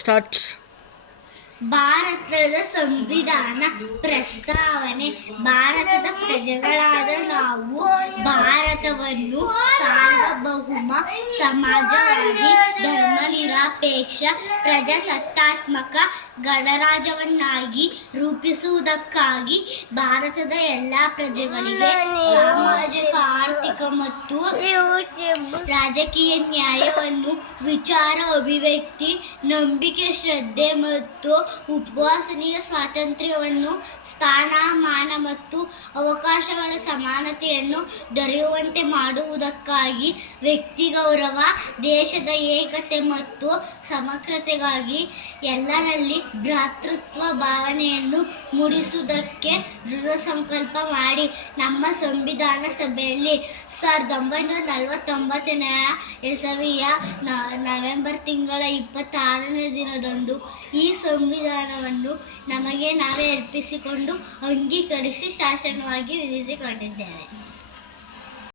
Starts. ಭಾರತದ ಸಂವಿಧಾನ ಪ್ರಸ್ತಾವನೆ. ಭಾರತದ ಪ್ರಜೆಗಳಾದ ನಾವು ಭಾರತವನ್ನು ಸಾರ್ವಭೌಮ, ಸಮಾಜವಾದಿ, ಧರ್ಮನಿರಪೇಕ್ಷ, ಪ್ರಜಾಸತ್ತಾತ್ಮಕ ಗಣರಾಜ್ಯವನ್ನಾಗಿ ರೂಪಿಸುವುದಕ್ಕಾಗಿ ಭಾರತದ ಎಲ್ಲ ಪ್ರಜೆಗಳಿಗೆ ಸಾಮಾಜಿಕ, ಆರ್ಥಿಕ ಮತ್ತು ರಾಜಕೀಯ ನ್ಯಾಯವನ್ನು, ವಿಚಾರ ಅಭಿವ್ಯಕ್ತಿ, ನಂಬಿಕೆ, ಶ್ರದ್ಧೆ ಮತ್ತು ಉಪಾಸನೆಯ ಸ್ವಾತಂತ್ರ್ಯವನ್ನು, ಸ್ಥಾನಮಾನ ಮತ್ತು ಅವಕಾಶಗಳ ಸಮಾನತೆಯನ್ನು ದೊರೆಯುವಂತೆ ಮಾಡುವುದಕ್ಕಾಗಿ ವ್ಯಕ್ತಿ ಗೌರವ, ದೇಶದ ಏಕತೆ ಮತ್ತು ಸಮಗ್ರತೆಗಾಗಿ ಎಲ್ಲರಲ್ಲಿ ಭ್ರಾತೃತ್ವ ಭಾವನೆಯನ್ನು ಮೂಡಿಸುವುದಕ್ಕೆ ದೃಢ ಸಂಕಲ್ಪ ಮಾಡಿ ನಮ್ಮ ಸಂವಿಧಾನ ಸಭೆಯಲ್ಲಿ 1949ನೇ ಇಸವಿಯ ನವೆಂಬರ್ ತಿಂಗಳ 26ನೇ ದಿನದಂದು ಈ ಸಂವಿಧಾನವನ್ನು ನಮಗೆ ನಾವೇ ಅರ್ಪಿಸಿಕೊಂಡು ಅಂಗೀಕರಿಸಿ ಶಾಸನವಾಗಿ ವಿಧಿಸಿಕೊಂಡಿದ್ದೇವೆ.